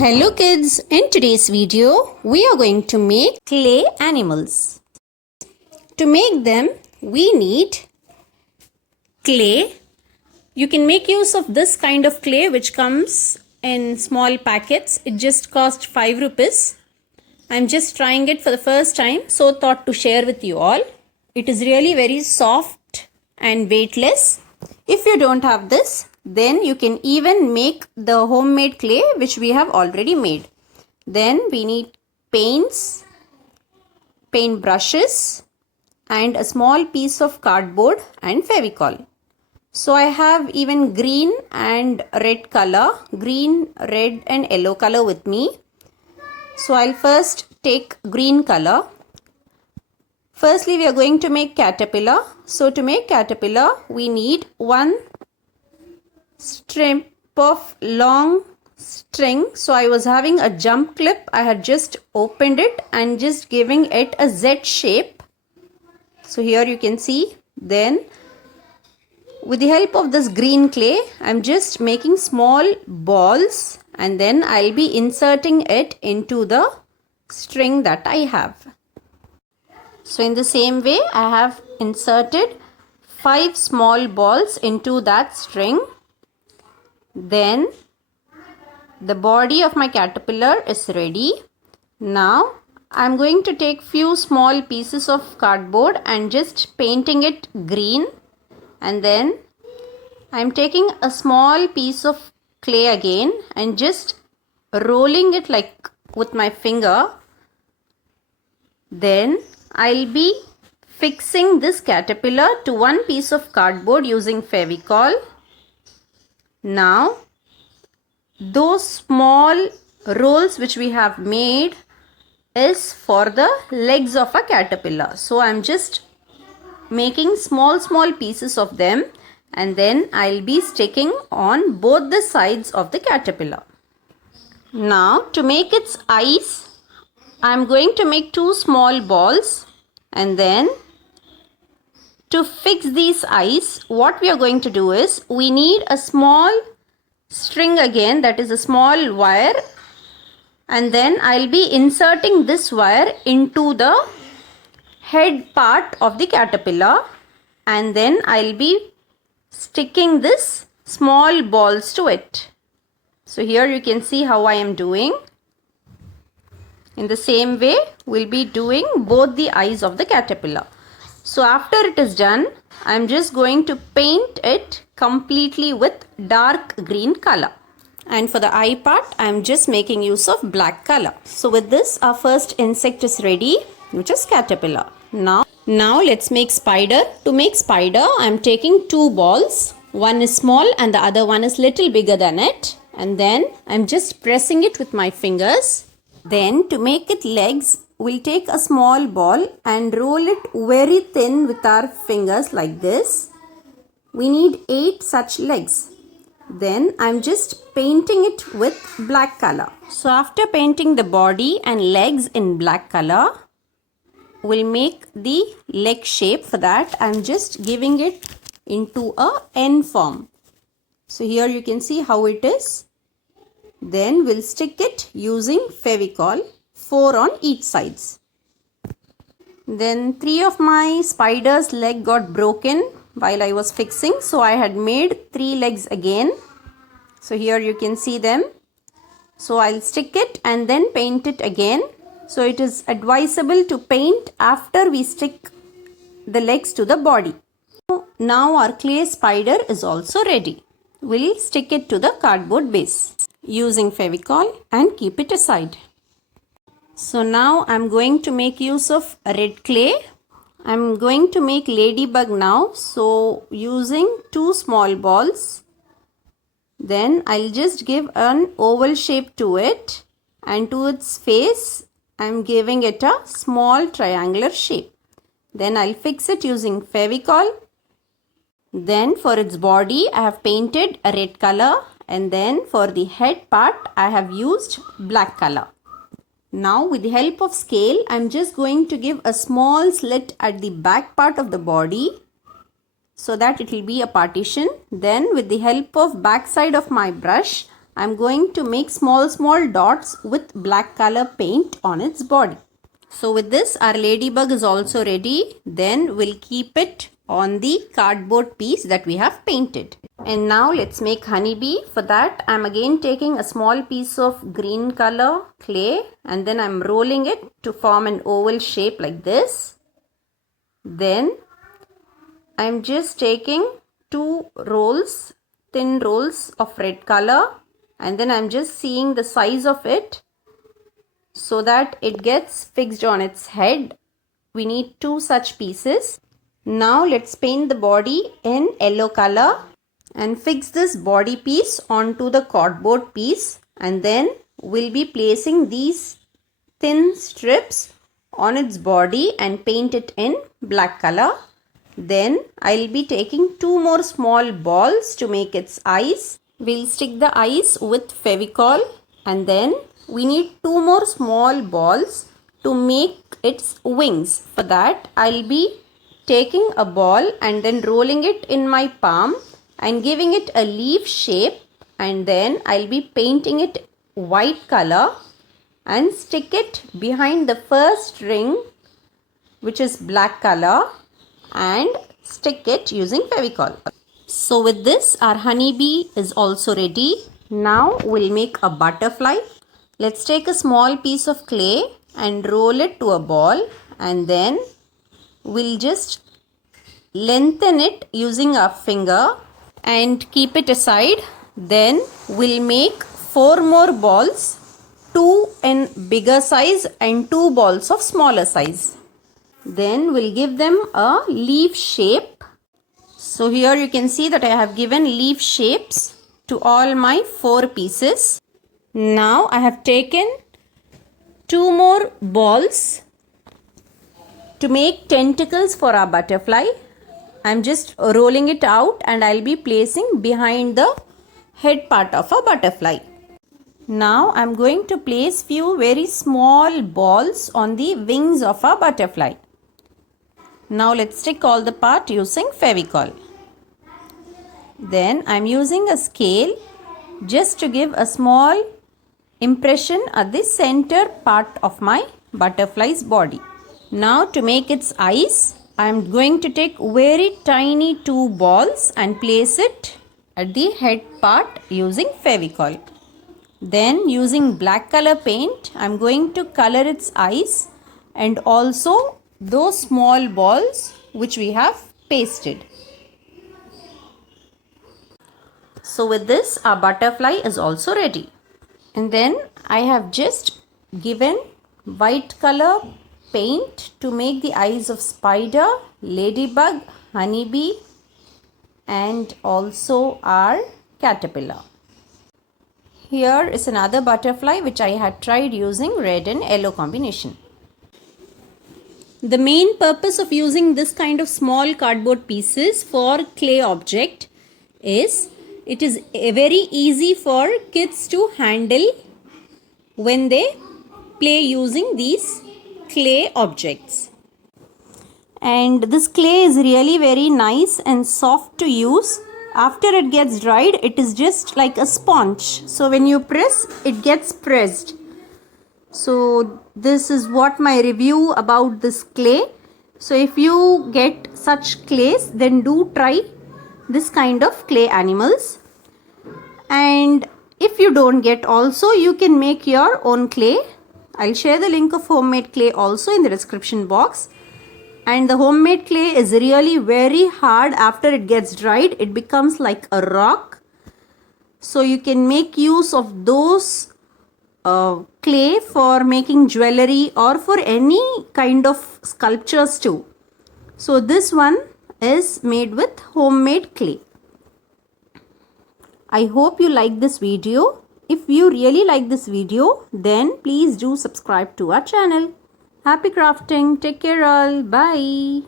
Hello kids, in today's video we are going to make clay animals. To make them we need clay. You can make use of this kind of clay which comes in small packets. It just costs 5 rupees. I'm just trying it for the first time, so thought to share with you all. It is really very soft and weightless. If you don't have this, then you can even make the homemade clay which we have already made. Then we need paints, paint brushes and a small piece of cardboard and Fevicol. So I have even green and red color, green, red and yellow color with me. So I'll first take green color. Firstly, we are going to make caterpillar. So to make caterpillar, we need one strip of long string. So I was having a jump clip. I had just opened it and just giving it a Z shape. So here you can see. Then with the help of this green clay, I'm just making small balls and then I'll be inserting it into the string that I have. So in the same way, I have inserted 5 small balls into that string. Then the body of my caterpillar is ready. Now I'm going to take few small pieces of cardboard and just painting it green. And then I'm taking a small piece of clay again and just rolling it like with my finger. Then I'll be fixing this caterpillar to one piece of cardboard using Fevicol. Now those small rolls which we have made is for the legs of a caterpillar. So I'm just making small pieces of them and then I'll be sticking on both the sides of the caterpillar. Now to make its eyes, I'm going to make 2 small balls and then to fix these eyes, what we are going to do is we need a small string again, that is a small wire, and then I'll be inserting this wire into the head part of the caterpillar and then I'll be sticking this small balls to it. So here you can see how I am doing. In the same way, we'll be doing both the eyes of the caterpillar. So after it is done, I'm just going to paint it completely with dark green color. And for the eye part, I'm just making use of black color. So with this, our first insect is ready, which is caterpillar. Now let's make spider. To make spider, I'm taking 2 balls. One is small and the other one is little bigger than it. And then I'm just pressing it with my fingers. Then to make it legs, we'll take a small ball and roll it very thin with our fingers like this. We need 8 such legs. Then I'm just painting it with black color. So after painting the body and legs in black color, we'll make the leg shape. For that, I'm just giving it into a N form. So here you can see how it is. Then we'll stick it using Fevicol, 4 on each sides. Then 3 of my spider's leg got broken while I was fixing. So I had made 3 legs again. So here you can see them. So I'll stick it and then paint it again. So it is advisable to paint after we stick the legs to the body. Now our clay spider is also ready. We'll stick it to the cardboard base using Fevicol and keep it aside. So now I'm going to make use of red clay. I'm going to make ladybug now. So using 2 small balls, then I'll just give an oval shape to it, and to its face I'm giving it a small triangular shape. Then I'll fix it using Fevicol. Then for its body I have painted a red color, and then for the head part I have used black color. Now with the help of scale, I'm just going to give a small slit at the back part of the body so that it will be a partition. Then with the help of back side of my brush, I'm going to make small dots with black color paint on its body. So with this, our ladybug is also ready. Then we'll keep it on the cardboard piece that we have painted. And now let's make honeybee. For that, I'm again taking a small piece of green color clay and then I'm rolling it to form an oval shape like this. Then I'm just taking two rolls, thin rolls of red color, and then I'm just seeing the size of it so that it gets fixed on its head. We need two such pieces. Now let's paint the body in yellow color and fix this body piece onto the cardboard piece, and then we'll be placing these thin strips on its body and paint it in black color. Then I'll be taking two more small balls to make its eyes. We'll stick the eyes with Fevicol, and then we need two more small balls to make its wings. For that, I'll be taking a ball and then rolling it in my palm and giving it a leaf shape, and then I'll be painting it white color and stick it behind the first ring, which is black color, and stick it using Fevicol. So with this, our honeybee is also ready. Now we'll make a butterfly. Let's take a small piece of clay and roll it to a ball, and then we'll just lengthen it using our finger and keep it aside. Then we'll make four more balls, two in bigger size and two balls of smaller size. Then we'll give them a leaf shape. So here you can see that I have given leaf shapes to all my four pieces. Now I have taken two more balls to make tentacles for our butterfly. I'm just rolling it out and I'll be placing behind the head part of a butterfly. Now I'm going to place few very small balls on the wings of a butterfly. Now let's stick all the part using Fevicol. Then I'm using a scale just to give a small impression at the center part of my butterfly's body. Now to make its eyes, I'm going to take very tiny two balls and place it at the head part using Fevicol. Then using black color paint, I'm going to color its eyes and also those small balls which we have pasted. So with this, our butterfly is also ready. And then I have just given white color paint to make the eyes of spider, ladybug, honeybee, and also our caterpillar. Here is another butterfly which I had tried using red and yellow combination. The main purpose of using this kind of small cardboard pieces for clay object is it is very easy for kids to handle when they play using these clay objects. And this clay is really very nice and soft to use. After it gets dried, it is just like a sponge. So when you press, it gets pressed. So this is what my review about this clay. So if you get such clays, then do try this kind of clay animals. And if you don't get also, you can make your own clay. I'll share the link of homemade clay also in the description box. And the homemade clay is really very hard. After it gets dried, it becomes like a rock. So you can make use of those clay for making jewelry or for any kind of sculptures too. So this one is made with homemade clay. I hope you like this video. If you really like this video, then please do subscribe to our channel. Happy crafting. Take care all. Bye.